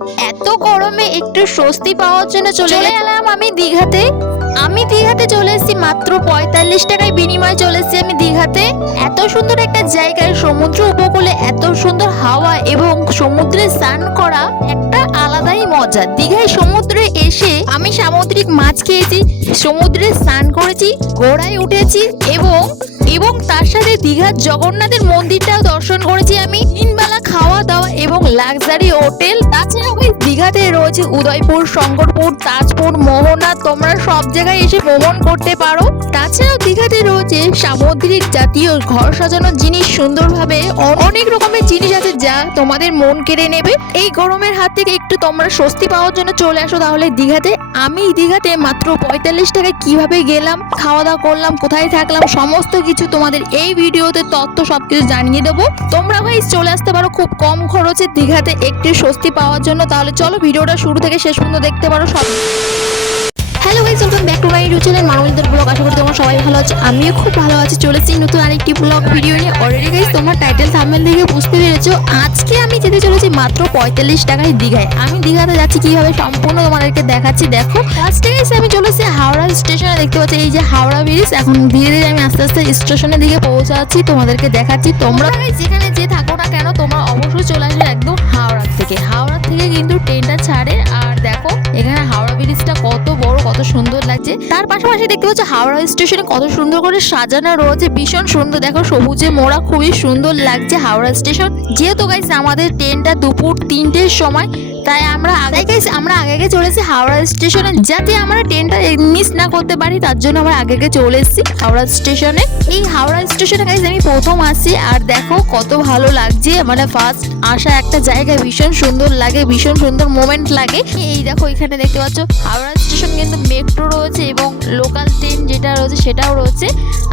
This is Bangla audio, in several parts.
এত গরমে একটু স্বস্তি পাওয়ার জন্য চলে এলাম আমি দীঘাতে। আমি দীঘাতে চলে এসেছি মাত্র 45 টাকায় বিনিময়ে চলে এসেছি আমি দীঘাতে। এত সুন্দর একটা জায়গায় সমুদ্র উপকূলে এত সুন্দর হাওয়া এবং সমুদ্রে স্নান করা একটা আলাদাই মজা। দীঘায় সমুদ্রে এসে আমি সামুদ্রিক মাছ খেয়েছি, সমুদ্রে স্নান করেছি, ঘোড়ায় উঠেছি এবং এবং তার সাথে দীঘার জগন্নাথের মন্দিরটাও দর্শন করেছি আমি। 3 বেলা খাওয়া দাওয়া এবং লাক্সারি হোটেল। তাছাড়াও দীঘাতে রয়েছে উদয়পুর, শঙ্করপুর, তাজপুর, মোহনা। তোমরা সব জায়গায় এসে ভ্রমণ করতে পারো। তাছাড়াও দীঘাতে রয়েছে সামুদ্রিক জাতীয় ঘর সাজানোর জিনিস, সুন্দরভাবে অনেক রকমের জিনিস আছে যা তোমাদের মন কেড়ে নেবে। এই গরমের হাত থেকে একটু তোমরা স্বস্তি পাওয়ার জন্য চলে আসো তাহলে দীঘাতে। আমি দীঘাতে মাত্র 45 টাকায় কিভাবে গেলাম, খাওয়া দাওয়া করলাম, কোথায় থাকলাম, সমস্ত কিছু তোমাদের এই ভিডিওতে তথ্য সবকিছু জানিয়ে দেবো। তোমরা ভাই চলে আসতে পারো খুব কম খরচে দীঘাতে একটু স্বস্তি পাওয়ার জন্য। তাহলে চলো ভিডিওটা শুরু থেকে শেষ পর্যন্ত দেখতে পারো সব। Hello guys, welcome back to my YouTube channel মানবীদের ব্লগ। আশা করি তোমরা সবাই ভালো আছো, আমিও খুব ভালো আছি। চলেছি নতুন আরেকটি ব্লগ ভিডিও নিয়ে। অলরেডি গাইস তোমরা টাইটেল থাম্বনেল দেখে বুঝতে পেরেছো আজকে আমি যেতে চলেছি মাত্র 45 টাকায় দীঘায়। আমি দীঘাতে যাচ্ছি কিভাবে সম্পূর্ণ তোমাদেরকে দেখাচ্ছি। দেখো ফার্স্টে গাইস আমি চলেছি হাওড়া স্টেশনে। দেখতে পাচ্ছি এই যে হাওড়া ব্রিজ। এখন ধীরে ধীরে আমি আস্তে আস্তে স্টেশনের দিকে পৌঁছাচ্ছি, তোমাদেরকে দেখাচ্ছি। তোমরা গাইস যেখানে যে থাকো না কেন তোমরা অবশ্যই চলে আসবে একদম হাওড়া থেকে। হাওড়া থেকে কিন্তু ট্রেনটা ছাড়ে। আর দেখো এখানে হাওড়া ব্রিজটা কত বড়, কত সুন্দর লাগছে। তার পাশাপাশি দেখতে পাচ্ছ হাওড়া স্টেশনে কত সুন্দর করে সাজানো রয়েছে, ভীষণ সুন্দর। দেখো সবুজে মোড়া, খুবই সুন্দর লাগছে হাওড়া স্টেশন। যেহেতু গাইস আমাদের ট্রেনটা দুপুর 3টের সময়, তাই আমরা আগে চলেছি হাওড়া স্টেশনে যাতে আমরা ট্রেনটা মিস না করতে পারি। তার জন্য আমরা আগে চলে এসেছি হাওড়া স্টেশনে। এই হাওড়া স্টেশনে গাইস আমি প্রথম আসছি আর দেখো কত ভালো লাগছে। মানে ফার্স্ট আসা একটা জায়গা, ভীষণ সুন্দর লাগে, ভীষণ সুন্দর মোমেন্ট লাগে। এই দেখো এখানে দেখতে পাচ্ছ হাওড়া স্টেশন কিন্তু মেট্রো রয়েছে এবং লোকাল ট্রেন যেটা রয়েছে সেটাও রয়েছে।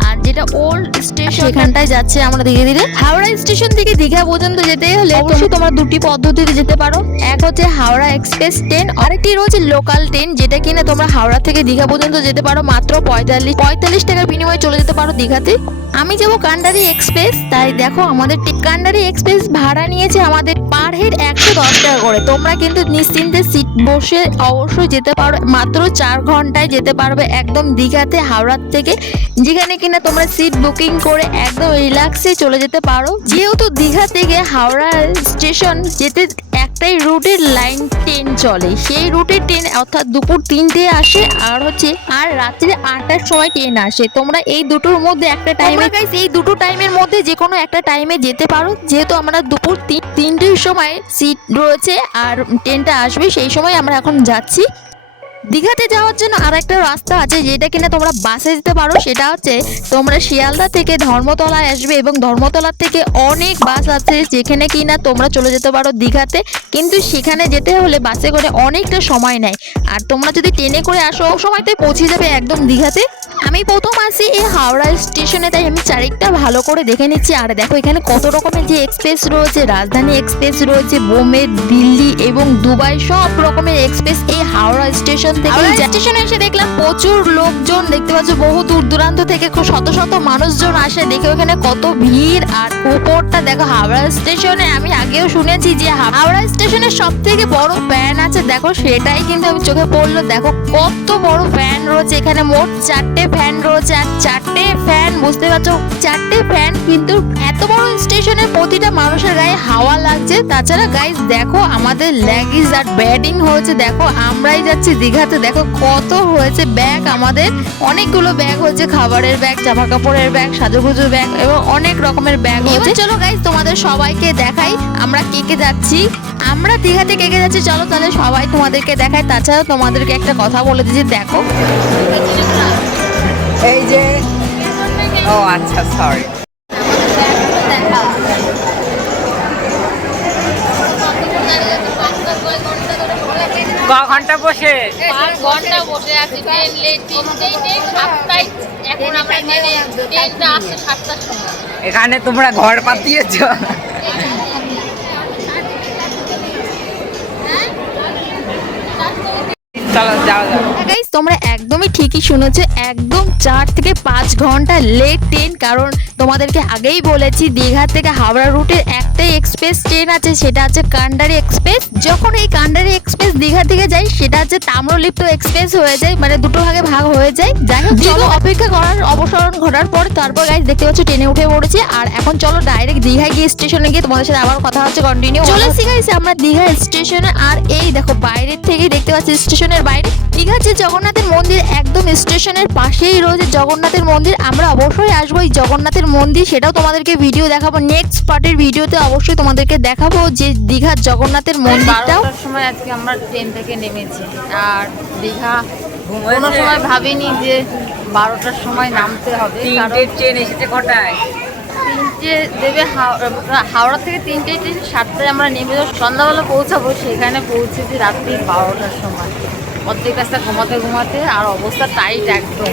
আর যেটা ওল্ড স্টেশন সেখানটায় যাচ্ছে আমরা ধীরে ধীরে। হাওড়া স্টেশন থেকে দীঘা পর্যন্ত যেতে হলে অবশ্যই তোমরা দুটি পদ্ধতিতে যেতে পারো। এক হচ্ছে হাওড়া এক্সপ্রেস ট্রেন, আরেকটি রয়েছে লোকাল ট্রেন যেটা কিনা তোমরা হাওড়া থেকে দীঘা পর্যন্ত যেতে পারো মাত্র 45 টাকার বিনিময়ে চলে যেতে পারো দীঘাতে। আমি যাবো কান্ডারি এক্সপ্রেস, তাই দেখো আমাদের কান্ডারি এক্সপ্রেস ভাড়া নিয়েছে আমাদের পার হেড 110 টাকা করে। তোমরা কিন্তু নিশ্চিন্তে সিট বসে অবশ্যই যেতে পারো। মাত্র 4 ঘন্টায় যেতে পারবে একদম দীঘাতে হাওড়া থেকে, যেখানে কিনা তোমরা সিট বুকিং করে একদম রিল্যাক্সে চলে যেতে পারো। যেহেতু দীঘা থেকে হাওড়া স্টেশন যেতে একটাই রুটের লাইন ট্রেন চলে, সেই রুটের ট্রেন অর্থাৎ দুপুর 3টে আসে আর রাত্রে 8টার সময় ট্রেন আসে। তোমরা এই দুটোর মধ্যে একটা টাইমে গাইস এই দুটো টাইমের মধ্যে যে কোনো একটা টাইমে যেতে পারো। যেহেতু আমরা দুপুর 3টের সময় সিট রয়েছে আর ট্রেনটা আসবে সেই সময় আমরা এখন যাচ্ছি। দীঘাতে যাওয়ার জন্য আর একটা রাস্তা আছে যেটা কিনা তোমরা বাসে যেতে পারো। সেটা হচ্ছে তোমরা শিয়ালদা থেকে ধর্মতলায় আসবে এবং ধর্মতলা থেকে অনেক বাস আছে যেখানে কিনা তোমরা চলে যেতে পারো দীঘাতে। কিন্তু সেখানে যেতে হলে বাসে করে অনেকটা সময় নেয়, আর তোমরা যদি ট্রেনে করে আসো সময়তে পৌঁছে যাবে একদম দীঘাতে। আমি প্রথম আসি এই হাওড়া স্টেশনে, তাই আমি চারিকটা ভালো করে দেখে নিচ্ছি। আর দেখো এখানে কত রকমের যে এক্সপ্রেস রয়েছে, রাজধানী এক্সপ্রেস রয়েছে, বোম্বে, দিল্লি এবং দুবাই, সব রকমের এক্সপ্রেস এই হাওড়া স্টেশন থেকে। স্টেশনে এসে দেখলাম প্রচুর লোকজন, দেখতে পাচ্ছ বহু দূর দূরান্ত থেকে শত শত মানুষজন আসে। দেখে ওখানে কত ভিড়। আর উপরটা দেখো হাওড়া স্টেশনে আমি আগেও শুনেছি যে হাওড়া স্টেশনের সব থেকে বড় ফ্যান আছে, দেখো সেটাই কিন্তু আমি চোখে পড়লো। দেখো কত বড় ফ্যান রয়েছে এখানে, মোট 4টে ফ্যান রয়েছে। আর 4টে ফ্যান বুঝতে পারছো, 4টে ফ্যান কিন্তু এত বড় স্টেশনের প্রতিটা মানুষের গায়ে হাওয়া লাগছে। তাছাড়া গাইস দেখো আমাদের ল্যাগেজ আর ব্যাডিং হয়েছে। দেখো আমরাই যাচ্ছি দীঘাতে, দেখো কত হয়েছে ব্যাগ, আমাদের অনেকগুলো ব্যাগ হয়েছে, খাবারের ব্যাগ, জামা কাপড়ের ব্যাগ, সাজুগুজু ব্যাগ এবং অনেক রকমের ব্যাগ হয়েছে। চলো গাইস তোমাদের সবাইকে দেখাই আমরা কে কে যাচ্ছি। আমরা দীঘাতে কে কে যাচ্ছি চলো তাহলে সবাই তোমাদেরকে দেখাই। তাছাড়াও তোমাদেরকে একটা কথা বলে দিচ্ছি, দেখো এই যে ও আচ্ছা সরি ক ঘন্টা বসে 5 ঘন্টা বসে আছি। ট্রেন লেট, 7টায় এখন আমরা ট্রেনটা আসছে 7টার সময়। এখানে তোমরা ঘর পাতিয়েছো। চলো যাও যাও। গাইস তোমরা একদমই ঠিকই শুনেছো, একদম 4 থেকে 5 ঘন্টা লেট ট্রেন। কারণ তোমাদেরকে আগেই বলেছি দীঘা থেকে হাওড়া রুটের একটাই এক্সপ্রেস ট্রেন আছে, সেটা আছে কান্ডারি এক্সপ্রেস। যখন এই কান্ডারি এক্সপ্রেস দীঘা থেকে যায় সেটা হচ্ছে তাম্রলিপ্ত এক্সপ্রেস হয়ে যায়, মানে দুটো ভাগে ভাগ হয়ে যায়। যাই হোক চলো অপেক্ষা করার অবসরণ ঘটার পর তারপর গাইস দেখতে পাচ্ছ ট্রেনে উঠে পড়েছে। আর এখন চলো ডাইরেক্ট দীঘায় গিয়ে স্টেশনে গিয়ে তোমাদের সাথে আবার কথা হচ্ছে কন্টিনিউ। চলে এসেছি গাইস আমরা দীঘা স্টেশনে। আর এই দেখো বাইরের থেকেই দেখতে পাচ্ছি স্টেশনের বাইরে দীঘার যে জগন্নাথের মন্দির, একদম স্টেশনের পাশেই রয়েছে জগন্নাথের মন্দির। আমরা অবশ্যই আসবো এই জগন্নাথের মন্দির, সেটাও তোমাদেরকে ভিডিও দেখাবো। নেক্সট পার্টের ভিডিওতে অবশ্যই তোমাদেরকে দেখাবো যে দীঘার জগন্নাথের মন্দিরটাও। 12টার সময় আজকে আমরা ট্রেন থেকে নেমেছি, আর দীঘা কোনো সময় ভাবিনি যে 12টার সময় নামতে হবে। কারণ তিনটে ট্রেন এসেছে কটায়? তিনটে দেবে হাওড়া থেকে 3টে ট্রেন, 7টায় আমরা নেমে যাবো, সন্ধ্যাবেলা পৌঁছাবো। সেখানে পৌঁছেছি রাত্রি 12টার সময়। অর্ধেক রাস্তা ঘুমাতে ঘুমাতে আর অবস্থা টাইট একদম।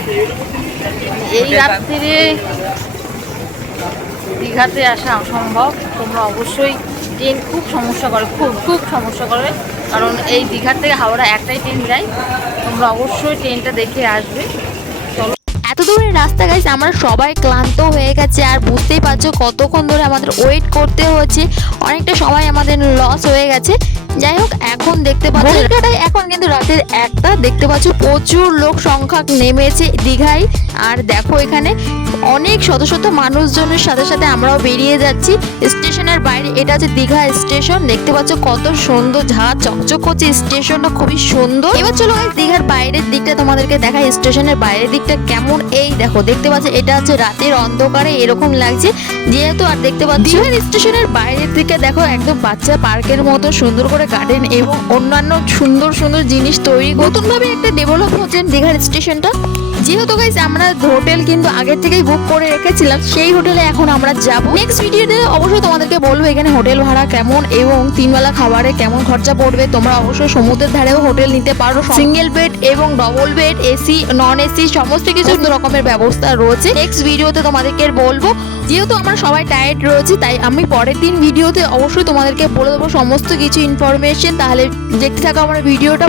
এই রাত্রিরে দীঘাতে আসা অসম্ভব। তোমরা অবশ্যই, ট্রেন খুব সমস্যা করে, খুব সমস্যা করে। কারণ এই দীঘার থেকে হাওড়া একটাই ট্রেন যায়। তোমরা অবশ্যই ট্রেনটা দেখে আসবে। এত দূরের রাস্তা গাইস আমরা সবাই ক্লান্ত হয়ে গেছে। আর বুঝতেই পারছো কতক্ষণ ধরে আমাদের ওয়েট করতে হচ্ছে, অনেকটা সময় আমাদের লস হয়ে গেছে। যাই হোক এখন দেখতে পাচ্ছ এখন কিন্তু রাতের 1টা, দেখতে পাচ্ছ প্রচুর লোক সংখ্যা নেমেছে দীঘায়। আর দেখো এখানে অনেক শত শত মানুষজনের সাথে সাথে আমরাও বেরিয়ে যাচ্ছি স্টেশনের বাইরে। এটা হচ্ছে দীঘা স্টেশন, দেখতে পাচ্ছ কত সুন্দর ঝাঁ চকচক করছে স্টেশনটা, খুবই সুন্দর। এবার চলো গাইস দীঘার বাইরের দিকটা তোমাদেরকে দেখাই, স্টেশনের বাইরের দিকটা কেমন। এই দেখো দেখতে পাচ্ছ এটা হচ্ছে রাতের অন্ধকারে এরকম লাগছে যেহেতু। আর দেখতে পাচ্ছ দীঘার স্টেশনের বাইরের দিকে দেখো একদম বাচ্চা পার্কের মতো সুন্দর করে গার্ডেন এবং অন্যান্য সুন্দর সুন্দর জিনিস তৈরি, নতুন ভাবে একটা ডেভেলপ হচ্ছে দীঘার স্টেশনটা। যেহেতু গাইস আমরা হোটেল কিন্তু আগের থেকেই বুক করে রেখেছিলাম, সেই হোটেলে এখন আমরা যাব। নেক্সট ভিডিওতে অবশ্যই তোমাদেরকে বলবো এখানে হোটেল ভাড়া কেমন এবং 3 বেলা খাবারে কেমন খরচা পড়বে। তোমরা অবশ্যই সমুদ্রের ধারেও হোটেল নিতে পারো, সিঙ্গেল বেড এবং double bed, AC non AC সমস্ত কিছু রকমের ব্যবস্থা রয়েছে। নেক্সট ভিডিওতে তোমাদেরকে বলবো। যেহেতু আমরা সবাই টায়ার্ড রয়েছি তাই আমি পরের দিন ভিডিওতে অবশ্যই তোমাদেরকে বলে দেবো সমস্ত কিছু ইনফরমেশন। তাহলে দেখতে থাকো আমার ভিডিওটা।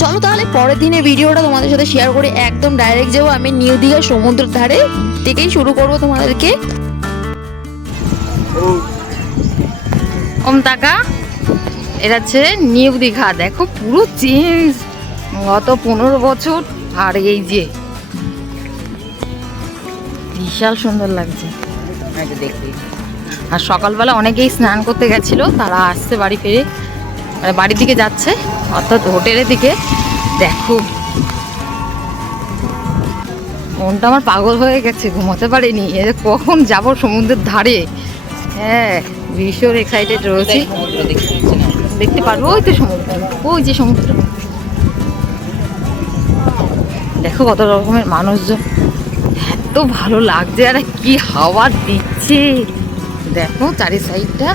চলো তাহলে পরের দিনের ভিডিওটা তোমাদের সাথে শেয়ার করে একদম ডাইরেক্ট যাবো আমি নিউ দীঘা সমুদ্রের ধারে থেকেই শুরু করবো তোমাদেরকে। টাকা এটা হচ্ছে নিউ দীঘা। দেখো পুরো চেঞ্জ গত 15 বছর। আর এই যে বিশাল সুন্দর লাগছে। দেখি আর সকালবেলা অনেকেই স্নান করতে গেছিল, তারা আসছে বাড়ি ফিরে, মানে বাড়ির দিকে যাচ্ছে, অর্থাৎ হোটেলের দিকে। দেখো মনটা আমার পাগল হয়ে গেছে, ঘুমাতে পারিনি। কখন যাব সমুদ্রের ধারে। হ্যাঁ ভীষণ এক্সাইটেড রয়েছি। সমুদ্র দেখতে পাচ্ছি না। দেখতে পারবো ওই তো সমুদ্র, ওই যে সমুদ্র। দেখো কত রকমের মানুষজন, এত ভালো লাগছে। আর কি হাওয়া দিচ্ছে দেখো চারি সাইডটা,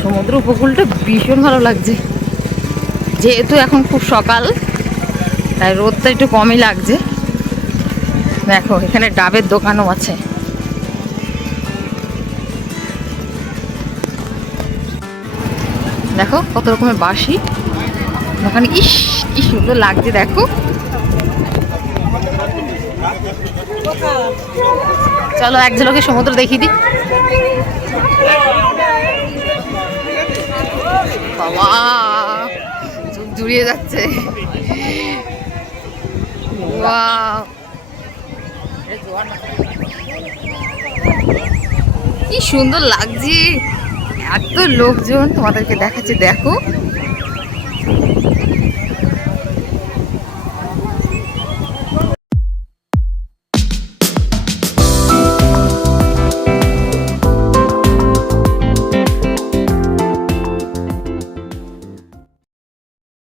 সমুদ্র উপকূলটা ভীষণ ভালো লাগছে। যেহেতু এখন খুব সকাল তাই রোদটা একটু কমই লাগছে। দেখো এখানে ডাবের দোকানও আছে। দেখো কত রকমের বাঁশি ওখানে, ইস কি সুন্দর লাগছে। দেখো চলো এক ঝলকে সমুদ্র দেখিয়ে দিই। বাবা চোখ জুড়িয়ে যাচ্ছে। ওয়াও কি সুন্দর লাগছে, এত লোকজন তোমাদেরকে দেখাচ্ছে। দেখো